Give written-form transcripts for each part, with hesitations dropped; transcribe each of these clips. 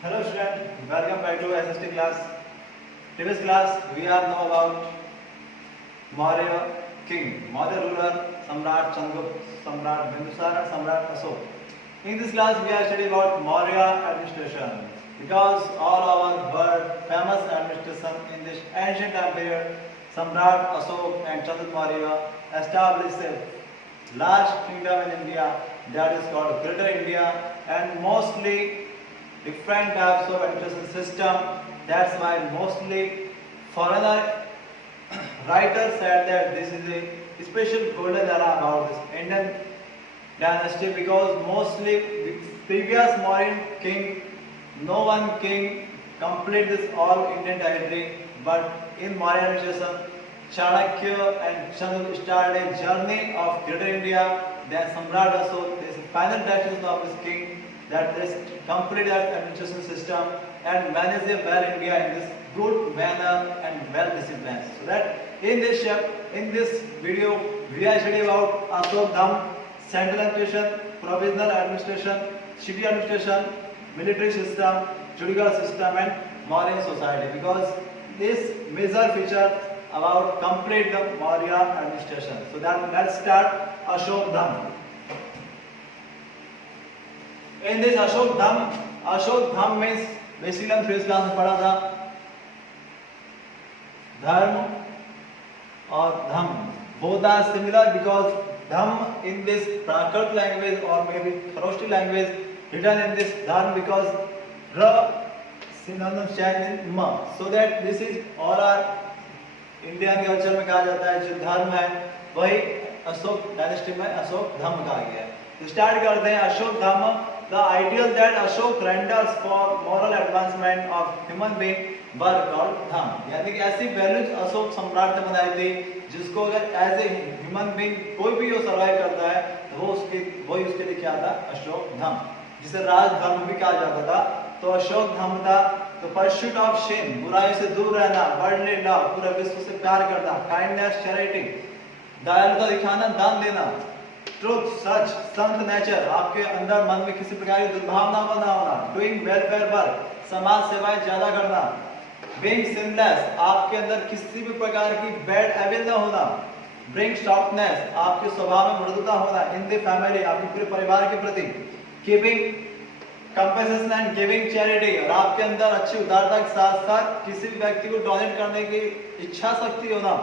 Hello student, welcome back to SST class. Previous class we are know about Maurya king, Maurya ruler, Samrat Chandragupta, Samrat Bindusara, Samrat Ashok. In this class we are studying about Maurya administration because all our world famous administration in this ancient time period, Samrat Ashok and Chandragupta Maurya established a large kingdom in India that is called Greater India and mostly different types of education system. That's why mostly foreigner writers said that this is a special golden era about this Indian dynasty because mostly the previous Mauryan king, no one king complete this all Indian territory, but in Maurya administration, Chanakya and Chandragupta started a journey of Greater India. Then Samrat Ashok, this final directions of this king that this complete administration system and manage a well India in this good manner and well disciplined. So that in this video we are studying about Ashok Dham, central administration, provisional administration, city administration, military system, judicial system and Mauryan society because this major feature about complete the Maurya administration. So that let's start Ashok Dham. In this Ashok Dham means basically हम first class में पढ़ा था धर्म और धम. Both are similar because dham in this Prakrit language or maybe Kharosthi language written in this dharm because ra synonym change in ma. So that this is all our Indian culture में कहा जाता है जो धर्म है वही Ashok dynasty में अशोक धम कहा गया है. तो स्टार्ट करते हैं अशोक धम. The ideal that Ashok renders for moral advancement of human being were called dham. यानी कि ऐसी वैल्यूज अशोक सम्राट ने बनाई थी जिसको अगर एज ए ह्यूमन बीइंग कोई भी वो सर्वाइव करता है तो वो उसके लिए क्या था अशोक धम, जिसे राज धर्म भी कहा जाता था. तो अशोक धम था तो परस्यूट ऑफ सिन, बुराई से दूर रहना, वर्ल्डली लव, पूरे विश्व से प्यार करना, काइंडनेस, चैरिटी, दयालुता दिखाना, दान देना, ट्रुथ, सच, संत नेचर, आपके अंदर मन में किसी प्रकार की दुर्भावना ना होना, डूइंग वेलफेयर वर्क, समाज सेवाएं ज्यादा करना, बीइंग सिनलेस, आपके अंदर किसी भी प्रकार की बैड हैबिट ना होना, ब्रिंग सॉफ्टनेस, आपके स्वभाव में मृदुता होना, इन द फैमिली, आपके पूरे परिवार के प्रति, कीपिंग कंपेसेशन एंड गिविंग चैरिटी, और आपके अंदर अच्छी उदारता के साथ साथ किसी भी व्यक्ति को डोनेट करने की इच्छा शक्ति होना,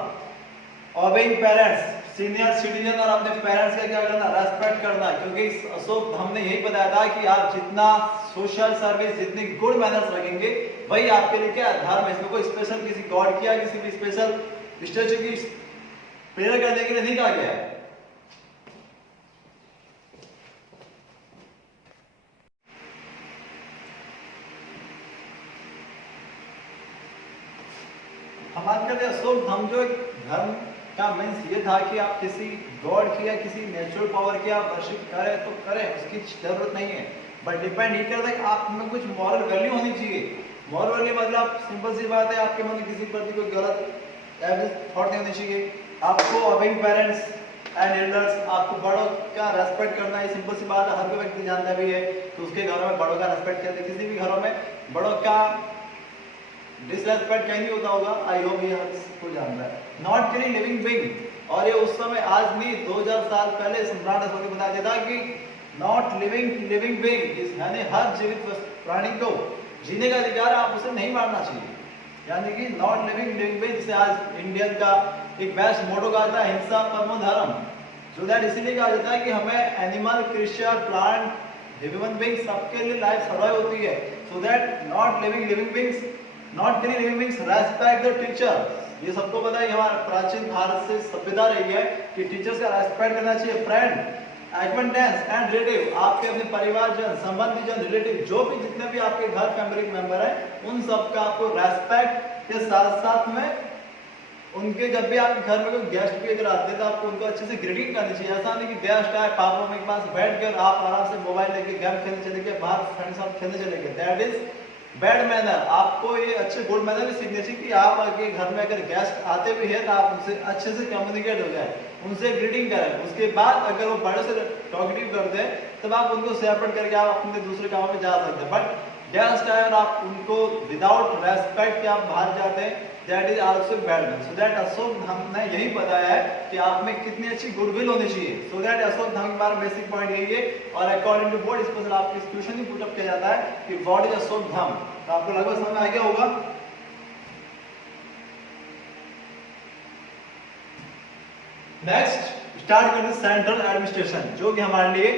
ओबेइंग पेरेंट्स, सीनियर सिटीजन और अपने पेरेंट्स का क्या करना, रेस्पेक्ट करना, क्योंकि अशोक हमने यही बताया था कि आप जितना सोशल सर्विस, जितनी गुड मैनर्स रखेंगे वही आपके लिए क्या धर्म है. इसमें कोई स्पेशल किसी गॉड की या किसी भी स्पेशल स्टेचू की प्रेयर करने के लिए नहीं कहा गया है. हमारे लिए अशोक धम जो धर्म का मीन्स ये था कि आप किसी गॉड की या किसी नेचुरल पावर की आप वर्शिप करें तो करें, उसकी जरूरत नहीं है, बट डिपेंड ये करता है कि आप में कुछ मॉरल वैल्यू होनी चाहिए. मॉरल वैल्यू मतलब सिंपल सी बात है आपके मन में किसी प्रति कोई गलत थॉट नहीं होनी चाहिए. आपको ओबेइंग पेरेंट्स एंड एल्डर्स, आपको बड़ों का रेस्पेक्ट करना, ये सिंपल सी बात है, हर कोई व्यक्ति जानता भी है. तो उसके घरों में बड़ों का रेस्पेक्ट करते, किसी भी घरों में बड़ों का डिसरेस्पेक्ट कहीं होता होगा, आई होप ये हर को जानता है. नॉट किलिंग लिविंग बीइंग, और ये उस समय आज नहीं 2000 साल पहले सम्राट अशोक ने बताया था कि नॉट लिविंग बीइंग यानी हर जीवित प्राणी को जीने का अधिकार, आप उसे नहीं मारना चाहिए. यानी कि नॉट लिविंग बीइंग, जिसे आज इंडियन का एक बेस्ट मोटो कहा था हिंसा परमो धर्म. सो दैट इसीलिए कहा जाता है कि हमें animal, Christian, plant, human being सबके लिए लाइफ सर्वाइव होती है. So that not living beings, not killing living beings, respect the teacher. ये सबको पता है, हमारा प्राचीन भारत से सभ्यता रही है कि टीचर्स का रेस्पेक्ट करना चाहिए. फ्रेंड, एक्वेंटेंस एंड रिलेटिव, आपके अपने परिवारजन, संबंधीजन, रिलेटिव, जो भी जितने भी आपके घर फैमिली मेंबर हैं उन सबका आपको रेस्पेक्ट के साथ साथ में उनके जब भी आपके घर में कोई गेस्ट भी अगर आते हैं तो आपको उनको अच्छे से ग्रीटिंग करनी चाहिए. ऐसा नहीं कि गेस्ट आए पापा मम्मी के पास बैठ गए और आप आराम से मोबाइल लेके गेम खेलने चले गए, बाहर फ्रेंड्स साथ खेलने चले गए. That is bad manner. आपको ये अच्छे गुड मैनर भी सीखने चाहिए कि आप आगे घर में अगर गेस्ट आते भी हैं तो आप उनसे अच्छे से कम्युनिकेट हो जाए, उनसे ग्रीटिंग करें. उसके बाद अगर वो बड़े से टॉकेटिव करते हैं तब आप उनको सेपरेट करके आप अपने दूसरे कामों में जा सकते हैं. बट गेस्ट आए और आप उनको विदाउट रेस्पेक्ट के आप बाहर जाते हैं, that is also bad. So that Ashok हमने यही बताया है कि आप में कितनी अच्छी गुडविल होनी चाहिए। सो दैट अशोक धाम के बारे में बेसिक पॉइंट यही है। और अकॉर्डिंग टू बोर्ड स्पेशल आपके इस क्वेश्चन भी पुटअप किया जाता है कि व्हाट इज अशोक धाम। तो आपको लगभग समझ में आ गया होगा। नेक्स्ट स्टार्ट करते हैं सेंट्रल एडमिनिस्ट्रेशन, जो कि हमारे लिए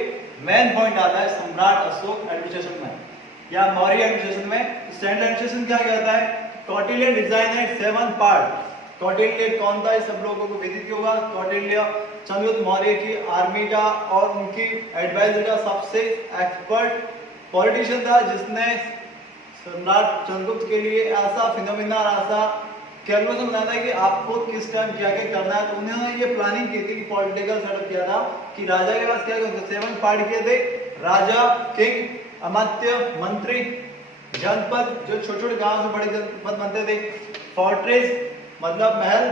मेन पॉइंट आता है सम्राट अशोक एडमिनिस्ट्रेशन में या मौर्य एडमिनिस्ट्रेशन में। सेंट्रल एडमिनिस्ट्रेशन क्या कहता है? Kautilya design eight 7 part. Kautilya कौन था? सब लोगों को विदित होगा। कौटिल्य चंद्रगुप्त मौर्य की आर्मी का और उनकी एडवाइजर का सबसे एक्सपर्ट पॉलिटिशियन था, जिसने सम्राट चंद्रगुप्त के लिए ऐसा फिनोमिना, ऐसा कैलकुलेशन बनाया था कि आपको किस टाइम क्या क्या करना है। तो उन्होंने ये प्लानिंग की थी कि पॉलिटिकल सेटअप किया था कि राजा के पास क्या 7 पार्ट किए थे। राजा, किंग, अमात्य, मंत्री, जनपद जो छोटे छोटे गांव से बड़े जनपद बनते थे, फोर्ट्रेस मतलब महल,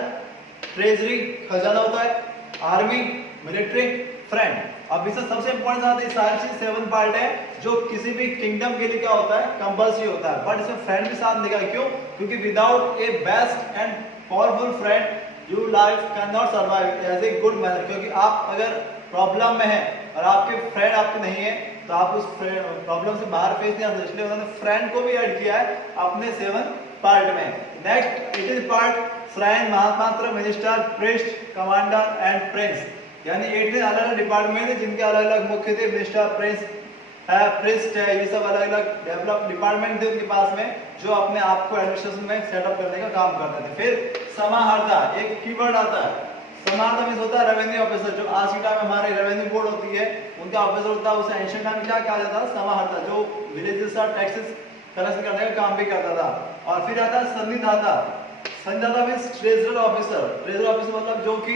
ट्रेजरी खजाना होता है, आर्मी, मिलिट्री, फ्रेंड। अब इससे सबसे इंपॉर्टेंट आता है सारी चीज 7 पार्ट है, जो किसी भी किंगडम के लिए क्या होता है? कंपल्सरी होता है। बट इसमें फ्रेंड भी साथ देगा। क्यों? क्योंकि without a best and powerful friend you life cannot survive as a good manner. क्योंकि आप अगर प्रॉब्लम में हैं और आपके फ्रेंड आपके नहीं है तो आप उस प्रॉब्लम से बाहर फेस नहीं आ सकते। इसलिए उन्होंने फ्रेंड को भी ऐड किया है अपने 7 पार्ट में। Next 18 part shrine, Mahapatra, minister, priest, commander and prince. यानी 18 अलग अलग डिपार्टमेंट है जिनके अलग अलग मुख्य थे। मिनिस्टर, प्रिंस है, प्रिस्ट है, ये सब अलग अलग डेवलप डिपार्टमेंट थे उनके पास में, जो अपने आप को एडमिनिस्ट्रेशन में सेटअप करने का काम करते थे। फिर समाहर्ता, एक कीवर्ड आता है। समाहर्ता मींस होता है रेवेन्यू ऑफिसर, जो आज के टाइम में हमारे रेवेन्यू बोर्ड होती है उनका ऑफिसर होता है। उसे एंशिएंट टाइम में क्या कहा जाता था? समाहर्ता, जो विलेजेस से टैक्सेस कलेक्ट करने का काम भी करता था। और फिर आता है संविधाता। संविधाता means treasurer officer. Treasurer officer मतलब जो कि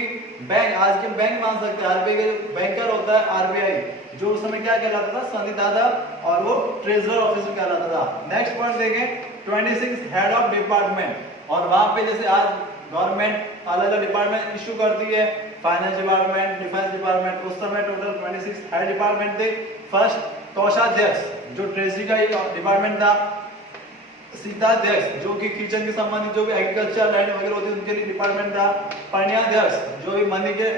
बैंक, आज के बैंक मान सकते हैं, आरबीआई का बैंकर होता है आरबीआई, जो उस समय क्या कहलाता था? संविधाता, और वो ट्रेजरर ऑफिसर कहलाता था। नेक्स्ट पॉइंट देखें 26 हेड ऑफ डिपार्टमेंट। और वहां पे जैसे आज गवर्नमेंट अलग अलग डिपार्टमेंट इशू करती है, फाइनेंस डिपार्टमेंट, डिफेंस डिपार्टमेंट, उस समय टोटल 26 हेड डिपार्टमेंट थे। फर्स्ट कोषाध्यक्ष, जो ट्रेजरी का एक डिपार्टमेंट था। सीताध्यक्ष, जो कि किचन के संबंधित जो भी एग्रीकल्चर लैंड वगैरह होती है उनके लिए डिपार्टमेंट था। पण्याध्यक्ष, जो भी मनी के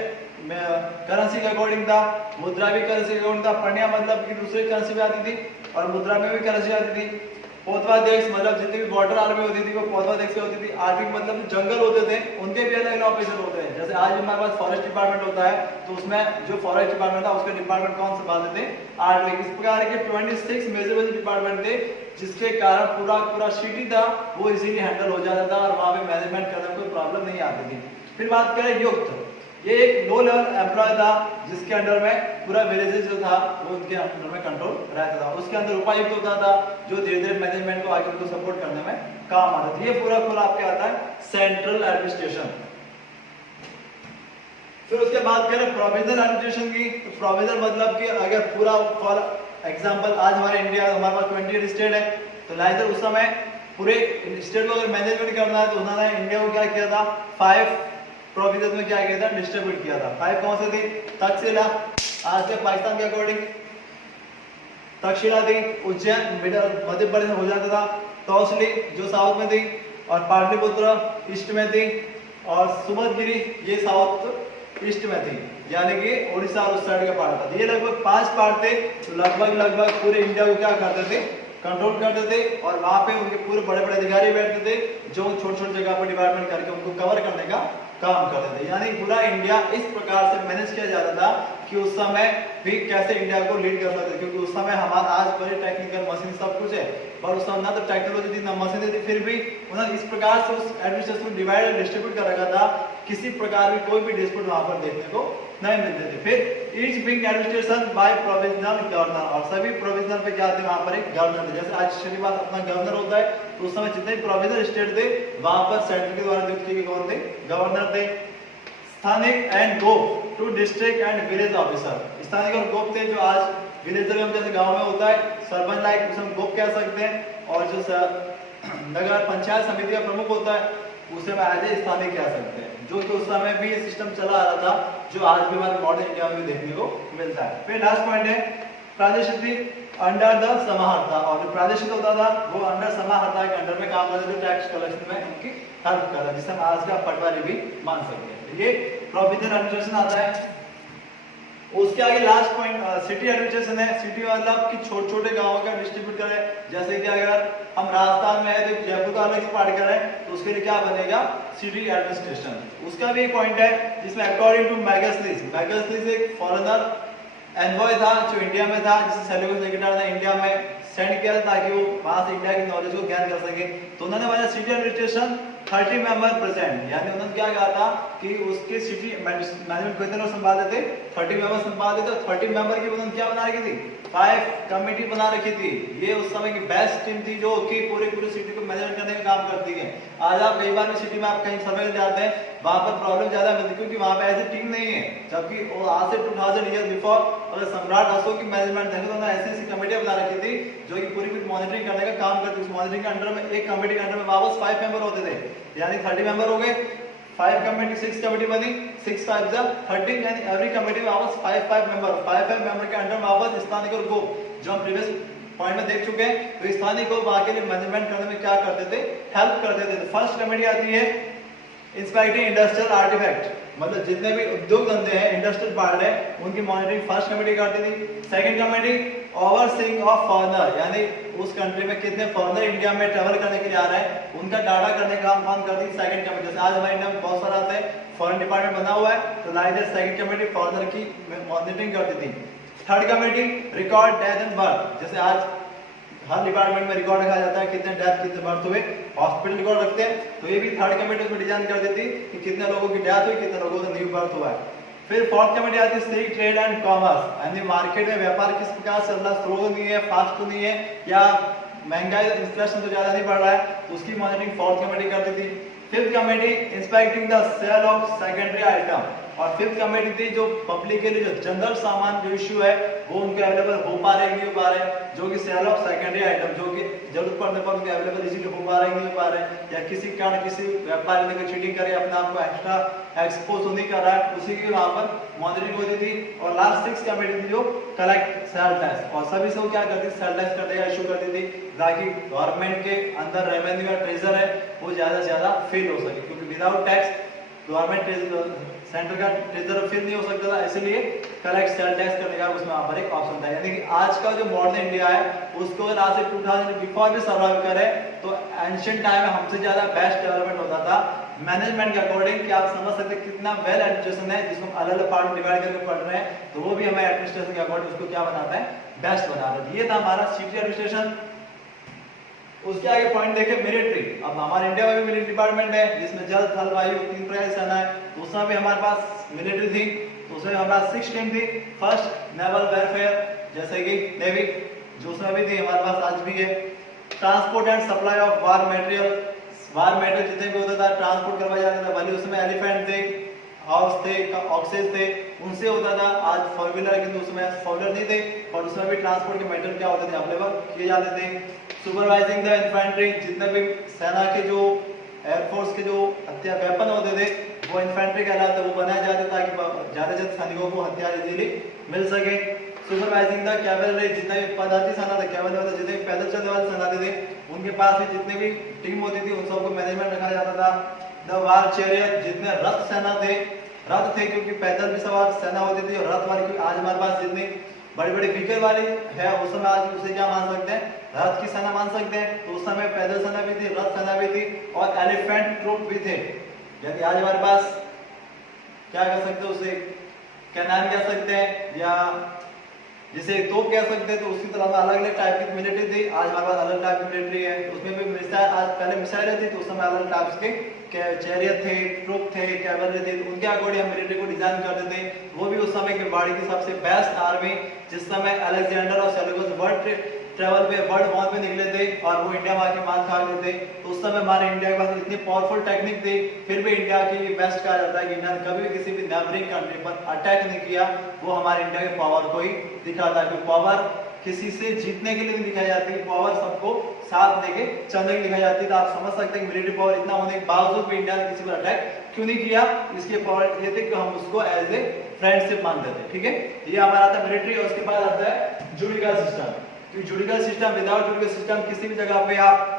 करेंसी के अकॉर्डिंग था। मुद्रा भी करेंसी के अकॉर्डिंग था। पण्या मतलब कि दूसरी करेंसी भी आती थी और मुद्रा में भी करेंसी आती थी। पौधवाध्यक्ष मतलब जितनी भी बॉर्डर आर्मी होती थी वो पौधवाध्यक्ष होती थी। आर्टिक मतलब जंगल होते थे उनके भी अलग अलग ऑफिसर होते हैं। जैसे आज हमारे पास फॉरेस्ट डिपार्टमेंट होता है, तो उसमें जो फॉरेस्ट डिपार्टमेंट था उसके डिपार्टमेंट कौन संभालते थे? आर्टिक। इस प्रकार के 26 मेजर डिपार्टमेंट थे, जिसके कारण पूरा सिटी था वो इजीली हैंडल हो जाता था और वहां पे मैनेजमेंट करने में कोई प्रॉब्लम नहीं आती थी। फिर बात करें युक्त, ये एक लो लेवल एम्प्लॉय था जिसके अंडर में पूरा विलेजेस जो था वो उनके अंडर में कंट्रोल रहता था। उसके अंदर उपायुक्त होता था, जो धीरे धीरे मैनेजमेंट को आगे उनको सपोर्ट करने में काम आता था। ये पूरा आपके आता है सेंट्रल एडमिनिस्ट्रेशन। फिर उसके बाद करें प्रोविजनल एडमिनिस्ट्रेशन की। तो प्रोविजनल मतलब कि अगर पूरा फॉर एग्जांपल आज हमारे इंडिया, हमारे पास 28 स्टेट है, तो लाइक उस समय पूरे स्टेट को अगर मैनेजमेंट करना है तो उन्होंने इंडिया को क्या किया था? 5 प्रोविजन में क्या किया था? डिस्ट्रीब्यूट किया था। 5 कौन से थे? तक्षशिला, आज के पाकिस्तान के अकॉर्डिंग तक्षशिला थी। उज्जैन मध्य प्रदेश में हो जाता था। तौसली जो साउथ में थी, और पाटलिपुत्र ईस्ट में थी, और सुमतगिरी ये साउथ ईस्ट में थी, यानी कि उड़ीसा और उस साइड का पार्ट था। ये लगभग 5 पार्ट थे, तो लगभग पूरे इंडिया को क्या करते थे? कंट्रोल करते थे। और वहां पे उनके पूरे बड़े बड़े अधिकारी बैठते थे, जो छोटे छोटे जगह पर डिपार्टमेंट करके उनको कवर करने का काम करते थे। यानी पूरा इंडिया इस प्रकार से मैनेज किया जाता था कि उस समय भी कैसे इंडिया को लीड कर सकते, क्योंकि उस समय हमारा आज बड़े टेक्निकल मशीन सब कुछ है, पर उस समय ना तो टेक्नोलॉजी थी ना मशीन थी। फिर भी उन्होंने इस प्रकार से उस एडमिनिस्ट्रेशन को डिवाइड एंड डिस्ट्रीब्यूट कर रखा था, किसी प्रकार की कोई भी डिस्प्यूट वहां पर देखने को नहीं मिलते थे। फिर each being administration by provisional governor, और सभी प्रोविजनल पे क्या थे? वहां पर एक गवर्नर थे। जैसे आज शनिवार अपना गवर्नर होता है, तो उस समय जितने प्रोविजनल स्टेट थे वहां पर सेंट्रल के द्वारा नियुक्त किए कौन थे? गवर्नर थे। स्थानिक एंड गोप to district and village officer. स्थानिक और गोप थे, जो आज विलेज में जैसे गांव में होता है सरपंच लाइक, उसे हम गोप कह सकते हैं। और जो नगर पंचायत समिति का प्रमुख होता है उसे हम एज ए स्थानिक कह सकते हैं। जो कि उस समय भी ये सिस्टम चला आ रहा था, जो आज भी हमारे मॉडर्न इंडिया में देखने को मिलता है। फिर लास्ट पॉइंट है प्रादेशिक थी अंडर द समाहर्ता, और जो प्रादेशिक होता था वो अंडर समाहर्ता के अंडर में काम करते थे, टैक्स कलेक्शन में उनकी हेल्प कर रहा है, जिसे हम आज का पटवारी भी मान सकते हैं। ये प्रोविजनल एडमिनिस्ट्रेशन आता है। उसके आगे लास्ट पॉइंट सिटी एडमिनिस्ट्रेशन है। सिटी मतलब कि छोटे छोटे गांवों का डिस्ट्रीब्यूट करें, जैसे कि अगर हम राजस्थान में है तो जयपुर का अलग पार्ट करें तो उसके लिए क्या बनेगा, सिटी एडमिनिस्ट्रेशन। उसका भी एक पॉइंट है जिसमें अकॉर्डिंग टू मैगस्लीज, मैगस्लीज एक फॉरेनर एनवॉय था जो इंडिया में था, जिसे सेल्यूकस निकेटर ने इंडिया में सेंड किया ताकि वो वहां से इंडिया की नॉलेज को ज्ञान कर सके। तो उन्होंने बोला सिटी एडमिनिस्ट्रेशन 30 मेंबर प्रेजेंट, यानी उन्होंने क्या कहा था कि उसके सिटी मैनेजमेंट कितने लोग संभालते थे, 30 मेंबर संभालते थे। 30 मेंबर की उन्होंने क्या बना रखी थी, 5 कमेटी बना रखी थी। ये उस समय की बेस्ट टीम थी जो कि पूरे सिटी को मैनेज करने का काम करती है। आज आप कई बार सिटी में आप कहीं सर्वे जाते हैं, वहां पर प्रॉब्लम ज्यादा मिलती है क्योंकि वहां पे ऐसी टीम नहीं है, जबकि वो आज से 2000 ईयर बिफोर अगर सम्राट अशोक की मैनेजमेंट देखें तो उन्होंने ऐसी कमेटियां बना रखी थी जो कि पूरी मॉनिटरिंग करने का काम करती थी। उस मॉनिटरिंग के अंडर में एक कमेटी के अंडर में वापस 5 मेंबर होते थे, यानी 30 मेंबर हो गए, 5 कमेटी 6 कमेटी बनी, 6 5 जा 30, यानी एवरी कमेटी में वापस 5 मेंबर, 5 मेंबर के अंडर में वापस स्थानीय को जो हम प्रीवियस पॉइंट में देख चुके हैं। तो स्थानीय को वहां के लिए मैनेजमेंट करने में क्या करते थे, हेल्प करते थे। फर्स्ट कमेटी आती है इंस्पेक्टिंग इंडस्ट्रियल आर्टिफैक्ट, मतलब जितने भी उद्योग धंधे हैं, इंडस्ट्रियल पार्ट है, उनकी मॉनिटरिंग फर्स्ट कमेटी करती थी। Second committee overseeing of foreigner, यानी उस कंट्री में कितने फॉरेनर इंडिया में ट्रैवल करने के लिए आ रहे हैं उनका डाटा करने का काम कौन करती है, सेकंड कमेटी। जैसे आज हमारे इंडिया में बहुत सारा आता है, फॉरेन डिपार्टमेंट बना हुआ है, तो लाइक सेकंड कमेटी फॉरेनर की मॉनिटरिंग करती थी। Third committee record death and birth, जैसे आज हर डिपार्टमेंट में रिकॉर्ड रखा जाता है कितने डेथ कितने बर्थ हुए, हॉस्पिटल रिकॉर्ड रखते हैं, तो ये भी थर्ड कमेटी उसमें डिजाइन कर देती कि कितने लोगों की डेथ हुई, कितने लोगों का न्यू बर्थ हुआ है। फिर फोर्थ कमेटी आती है सी ट्रेड एंड कॉमर्स, यानी मार्केट में व्यापार किस प्रकार से चल रहा है, स्लो नहीं है, फास्ट तो नहीं है, या महंगाई इन्फ्लेशन तो ज्यादा नहीं बढ़ रहा है, तो उसकी मॉनिटरिंग फोर्थ कमेटी करती थी। Fifth committee inspecting the sale of secondary item, और फिफ्थ कमेटी थी जो पब्लिक के लिए जो जनरल सामान जो इश्यू है वो उनके अवेलेबल हो पा रहे नहीं हो पा रहे, जो कि सेल ऑफ सेकेंडरी आइटम जो कि जरूरत पड़ने पर उनके अवेलेबल इजीली हो पा रहे नहीं हो पा रहे, या किसी कारण किसी व्यापारी ने चीटिंग करे अपने आप को एक्स्ट्रा एक्सपोज नहीं कर रहा है, उसी की वहां पर मॉनिटरिंग होती थी। और लास्ट सिक्स कमेटी थी जो कलेक्ट सेल टैक्स, और सभी से क्या करती थी, सेल टैक्स करने का इशू करती थी ताकि गवर्नमेंट के अंदर रेवेन्यू या ट्रेजर है वो ज्यादा से ज्यादा फिल हो सके, क्योंकि विदाउट टैक्स गवर्नमेंट सेंटर का ट्रेजर फिल नहीं हो सकता था, इसलिए कलेक्ट सेल टैक्स करने का उसमें वहां पर एक ऑप्शन था। यानी कि आज का जो मॉडर्न इंडिया है उसको अगर आज से 2000 बिफोर भी सर्वाइव करे तो एंशिएंट टाइम में हमसे ज्यादा बेस्ट डेवलपमेंट होता था मैनेजमेंट के अकॉर्डिंग, कि आप समझ सकते हैं कितना वेल एडमिनिस्ट्रेशन है जिसको हम अलग अलग पार्ट में डिवाइड करके पढ़ रहे हैं, तो वो भी हमें एडमिनिस्ट्रेशन के अकॉर्डिंग उसको क्या बनाता है, बेस्ट बना रहा है। ये था हमारा सिटी एडमिनिस्ट्रेशन। उसके आगे पॉइंट देखें मिलिट्री। अब हमारे इंडिया में भी मिलिट्री डिपार्टमेंट है जिसमें जल थल वायु 3 प्रकार की सेना है, तो उसमें भी हमारे पास मिलिट्री थी, तो उसमें हमारे 6 टीम थी। फर्स्ट नेवल वेलफेयर, जैसे कि नेवी जो उसमें भी थी हमारे पास आज भी है। Transport and supply of war material, war material जितने भी होता था ट्रांसपोर्ट करवाया जाता था, भले उसमें एलिफेंट थे, हाउस थे, ऑक्सेस थे, उनसे होता था। आज फोर व्हीलर किंतु उसमें फोर व्हीलर नहीं थे, और उसमें भी ट्रांसपोर्ट के मटेरियल क्या होते थे, अवेलेबल किए जाते थे। सुपरवाइजिंग द इन्फेंट्री, जितने भी सेना के जो एयरफोर्स के जो हथियार वेपन होते थे वो इन्फेंट्री कहलाते, वो बनाए जाते ताकि ज्यादा से सैनिकों को हथियार इजीली मिल सके। सुपरवाइजिंग द कैवलरी, जितने भी पदाती सेना थे, कैवलरी जितने भी पैदल चलने वाले सेना थे उनके पास भी जितने भी टीम होती थी उन सबको मैनेजमेंट रखा जाता था। द वार चैरियट, जितने रथ सेना थे, रथ थे क्योंकि पैदल भी सवार सेना होती थी, और रथ वाली क्योंकि आज हमारे पास जितनी बड़ी बड़ी व्हीकल वाली है उस समय आज उसे क्या मान सकते हैं, रथ की सेना मान सकते हैं। तो उस समय पैदल सेना भी थी, रथ सेना भी थी, और एलिफेंट ट्रूप भी थे। यदि आज हमारे पास क्या कह सकते हैं, उसे कैनान कह सकते हैं या जिसे तोप कह सकते हैं, तो उसी तरह अलग अलग टाइप की मिलिट्री थी। आज हमारे पास अलग टाइप की मिलिट्री है, उसमें भी मिसाइल, आज पहले मिसाइलें थी तो उस समय अलग टाइप्स के चैरियट थे, ट्रूप थे, कैवलरी थे, उनके अकॉर्डिंग हम मिलिट्री को डिजाइन करते थे। वो भी उस समय के बाड़ी की सबसे बेस्ट आर्मी, जिस समय अलेक्जेंडर और सेल्यूकस वर्ल्ड ट्रेवल पे वर्ल्ड वॉर पे निकले थे और वो इंडिया में आके मार खा गए थे, तो उस समय हमारे इंडिया के पास इतनी पावरफुल टेक्निक थी, फिर भी इंडिया की बेस्ट कहा जाता है कि इंडिया ने कभी भी किसी भी नेबरिंग कंट्री पर अटैक नहीं किया, वो हमारे इंडिया के पावर को ही दिखाता है। क्योंकि पावर किसी से जीतने के लिए नहीं दिखाई जाती, पावर सबको साथ लेके चलने के लिए दिखाई जाती है। तो आप समझ सकते हैं मिलिट्री पावर इतना होने के बावजूद भी इंडिया ने किसी पर अटैक क्यों नहीं किया, इसके पावर ये थे कि हम उसको एज ए फ्रेंडशिप मानते थे। ठीक है, ये हमारा आता है मिलिट्री। और उसके बाद आता है जुडिकल सिस्टम। तो judicial system, without judicial system किसी भी जगह पे आप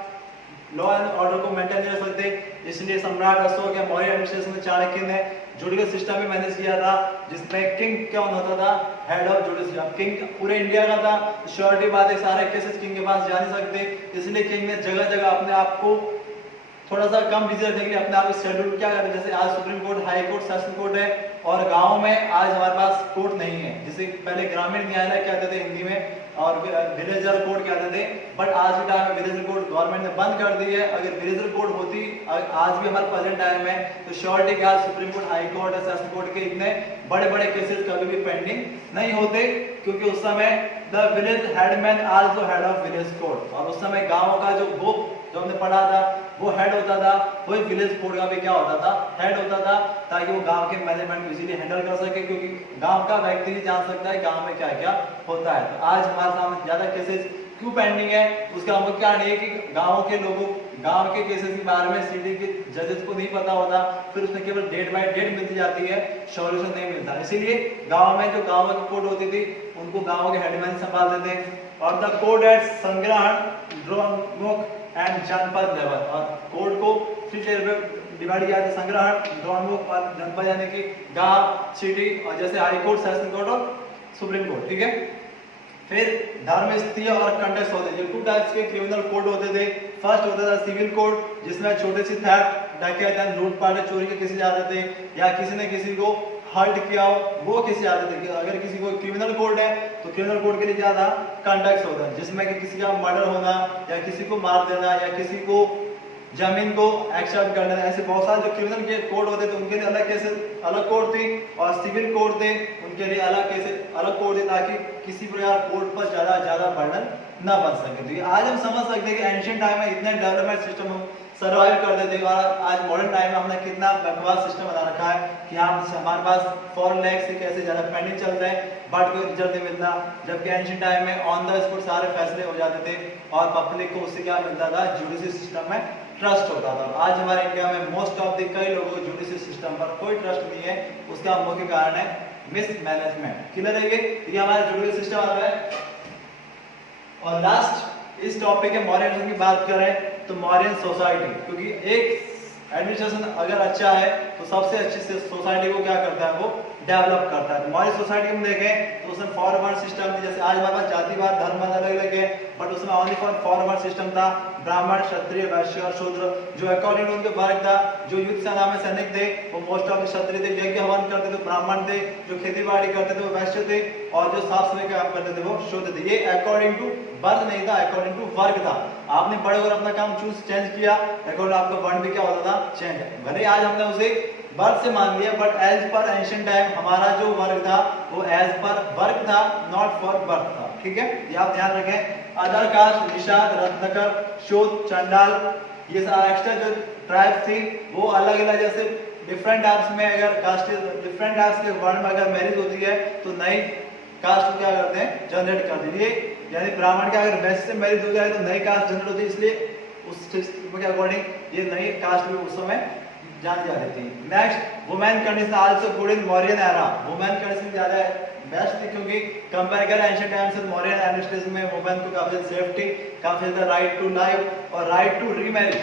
लॉ एंड ऑर्डर को मेंटेन नहीं कर सकते, इसलिए सम्राट अशोक या मौर्य एडमिनिस्ट्रेशन में चाणक्य ने जुडिकल सिस्टम भी मैनेज किया था, जिसमें किंग कौन होता था, हेड ऑफ जुडिशियल। किंग पूरे इंडिया का था, श्योरिटी बात है सारे केसेस किंग के पास जा नहीं सकते, इसलिए किंग ने जगह जगह अपने आप को थोड़ा सा कम बिजी रखने के लिए अपने आप शेड्यूल क्या करे, जैसे आज supreme court, high court, session court है और गाँव में आज हमारे पास कोर्ट नहीं है। जैसे पहले ग्रामीण न्यायालय कहते थे हिंदी में और विलेजर कोर्ट कहते थे, बट आज के टाइम में विलेजर कोर्ट गवर्नमेंट ने बंद कर दी है। अगर विलेजर कोर्ट होती आज भी हमारे प्रेजेंट टाइम में, तो श्योरिटी के आज सुप्रीम कोर्ट, हाई कोर्ट और सेशन कोर्ट के इतने बड़े बड़े केसेस कभी भी पेंडिंग नहीं होते, क्योंकि उस समय the village headman also head of village court, और उस समय गाँव का जो गोप जो हमने पढ़ा था वो हेड होता था, वही विलेज कोर्ट का भी क्या होता था, हेड होता था, ताकि वो गांव के मैनेजमेंट को इजीली हैंडल कर सके, क्योंकि गांव का व्यक्ति ही जान सकता है गांव में क्या क्या होता है। तो आज हमारे सामने ज्यादा केसेस क्यों पेंडिंग है, उसका मुख्य कारण ये कि गांव के लोगों, गांव के केसेस के बारे में सिटी के जजेस को नहीं पता होता, फिर उसमें केवल डेट बाय डेट मिलती जाती है, सॉल्यूशन नहीं मिलता। इसीलिए गांव में जो गांव की कोर्ट होती थी उनको गांव के हेडमैन संभालते थे। और द कोर्ट एट संग्रहण, द्रोणमुख एंड जनपद लेवल, और कोर्ट को 3 टियर में डिवाइड किया जाता है, संग्रहण, द्रोणमुख और जनपद, यानी कि गांव, सिटी, और जैसे हाई कोर्ट, सेशन कोर्ट और सुप्रीम कोर्ट। ठीक है, फिर धर्म स्थिति और कंटेक्स्ट होते थे। 2 टाइप्स के क्रिमिनल कोड होते थे। फर्स्ट होता था सिविल कोड, जिसमें छोटे सी थेफ्ट, डकैती, लूटपाट, चोरी के केसेस आते थे, या किसी ने किसी को हर्ट किया हो वो केसेस आते थे। अगर किसी को क्रिमिनल कोड है तो क्रिमिनल कोड के लिए ज्यादा कंटेक्स्ट होता है, जिसमें कि किसी का मर्डर होना या किसी को मार देना या किसी को जमीन को एक्सेप्ट करना, ऐसे बहुत सारे जो क्रिमिनल के कोड होते थे उनके लिए अलग केसेस, अलग कोड थी, और सिविल कोड थे उनके लिए अलग केसेस, अलग कोड थे, ताकि किसी प्रकार कोर्ट पर ज्यादा बर्डन न बन सके। तो आज हम समझ सकते हैं कि एंशिएंट टाइम में इतने डेवलपमेंट सिस्टम हम सर्वाइव करते थे, और आज मॉडर्न टाइम में हमने कितना बकवास सिस्टम बना रखा है कि हमारे पास 4 लाख से कैसे ज्यादा पेंडिंग चलता है, बट कोई रिजल्ट नहीं मिलता, जबकि एंशिएंट टाइम में ऑन द स्पॉट सारे फैसले हो जाते थे और पब्लिक को उससे क्या मिलता था, जुडिशियल सिस्टम में ट्रस्ट होता था। आज हमारे इंडिया में मोस्ट ऑफ द कई लोगों को जुडिशियल सिस्टम पर कोई ट्रस्ट नहीं है, उसका मुख्य कारण है मिसमैनेजमेंट। क्लियर है ये हमारा जुडिशियल सिस्टम आता है। और लास्ट इस टॉपिक के मॉडर्न की बात करें तो मॉडर्न सोसाइटी, क्योंकि एक एडमिनिस्ट्रेशन अगर अच्छा है तो सबसे अच्छी से सोसाइटी को क्या करता है, वो डेवलप करता है। मॉडर्न सोसाइटी में देखें तो उसमें फॉरवर्ड सिस्टम, जैसे आज हमारे पास जातिवाद धर्म अलग अलग है, बट उसमें ओनली फॉरवर्ड सिस्टम था। ब्राह्मण, क्षत्रिय, वैश्य और शूद्र जो अकॉर्डिंग टू उनके वर्ग था, जो युद्ध सेना में सैनिक थे वो मोस्ट ऑफ क्षत्रिय थे, यज्ञ हवन करते थे ब्राह्मण थे, जो खेती बाड़ी करते थे वो वैश्य थे, और जो साफ सफाई का काम करते थे वो शूद्र थे। ये अकॉर्डिंग टू वर्ग नहीं था, अकॉर्डिंग टू वर्ग था। आपने बड़े होकर अपना काम चेंज किया, अकॉर्डिंग आपका वर्ण भी क्या होता था, चेंज। भले आज हमने उसे वर्ग से मान लिया, but as per ancient time हमारा जो वर्ग था वो एज पर वर्ग था, नॉट फॉर बर्थ था। ठीक है, ये आप ध्यान रखें। अदर कास्ट, निषाद, रत्नकर, शूद्र, चंडाल, ये सारा एक्स्ट्रा जो ट्राइब्स थी वो अलग अलग, जैसे डिफरेंट टाइप्स में अगर कास्ट डिफरेंट टाइप्स के वर्ण में अगर मैरिज होती है तो नई कास्ट को क्या करते हैं, जनरेट कर दीजिए। यानी ब्राह्मण का अगर वैश्य से मैरिज हो जाए तो नई कास्ट जनरेट होती है, इसलिए उस सिस्टम के अकॉर्डिंग ये नई कास्ट भी उस समय जानी जाती थी। Next, women condition also good in Mauryan era. Women condition ज्यादा बेस्ट थी, क्योंकि कंपेयर करें एंशिएंट टाइम से मौर्यन एडमिनिस्ट्रेशन में वुमेन को काफी सेफ्टी, काफी ज्यादा राइट टू लाइफ और राइट टू रीमैरी,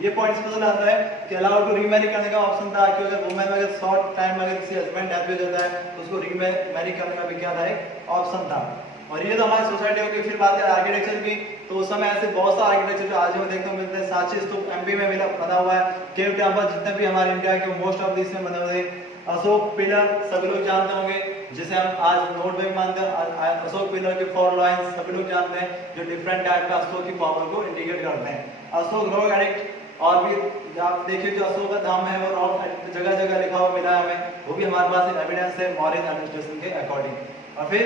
ये पॉइंट्स पता आता है कि अलाउड टू रीमैरी करने का ऑप्शन था, कि अगर वुमेन अगर शॉर्ट टाइम में अगर किसी हस्बैंड डेथ हो जाता है तो उसको रीमैरी करने का भी क्या था, एक ऑप्शन था। और ये तो हमारी सोसाइटी होगी। फिर बात करें आर्किटेक्चर की, तो उस समय ऐसे बहुत सारे आर्किटेक्चर जो आज हमें देखने को मिलते हैं। सांची स्तूप एमपी में मिला बना हुआ है, केव टेम्पल जितने भी हमारे इंडिया के मोस्ट ऑफ दिस में बने हुए। अशोक पिलर सभी लोग जानते होंगे, जिसे हम आज नोट में मानते हैं। अशोक पिलर के 4 लाइंस सभी लोग जानते हैं, जो डिफरेंट टाइप का अशोक की पावर को इंडिकेट करते हैं। अशोक रोग एडिक्ट, और भी आप देखिए जो अशोक का धाम है वो रॉक जगह जगह लिखा हुआ मिला है हमें, वो भी हमारे पास एविडेंस है मौर्यन एडमिनिस्ट्रेशन के अकॉर्डिंग। और फिर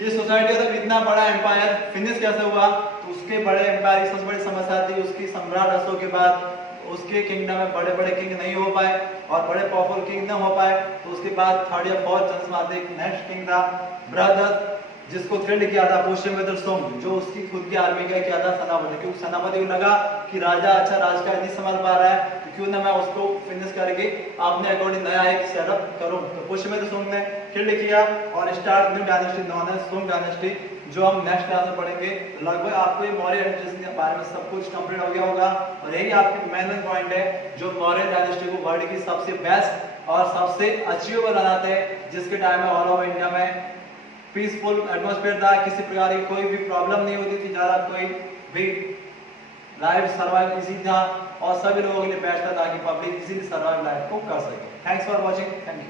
ये सोसाइटी का इतना बड़ा एम्पायर फिनिश कैसे हुआ, तो उसके बड़े एम्पायर की सबसे बड़ी समस्या थी उसकी सम्राट अशोक के बाद उसके किंगडम में बड़े बड़े किंग नहीं हो पाए और बड़े पावरफुल किंग न हो पाए, तो उसके बाद 3rd या 4th जन्म आते नेक्स्ट किंग था बृहदत्त, जिसको थ्रेड किया था पुष्यमित्र सुंग, जो उसकी खुद की आर्मी का किया था सेनापति, क्योंकि सेनापति को लगा कि राजा अच्छा राजकाज नहीं संभाल पा रहा है, तो क्यों ना मैं उसको फिनिश करके अपने अकॉर्डिंग नया एक सेटअप करूं। तो पुष्यमित्र सुंग ने थ्रेड किया और start new dynasty known as Sung dynasty, जो हम नेक्स्ट क्लास में पढ़ेंगे। लगभग आपको ये मौर्य डायनेस्टी के बारे में सब कुछ कंप्लीट हो गया होगा, और यही आपकी मेन पॉइंट है जो मौर्य डायनेस्टी को वर्ल्ड की सबसे बेस्ट और सबसे अचीवेबल बनाते हैं, जिसके टाइम में ऑल ओवर इंडिया में पीसफुल एटमॉस्फेयर था, किसी प्रकार की कोई भी प्रॉब्लम नहीं होती थी, ज़्यादा कोई भी लाइफ सर्वाइव इजी था और सभी लोगों के लिए बेस्ट था ताकि पब्लिक इजीली सर्वाइव लाइफ को कर सके। Thanks for watching, thank you.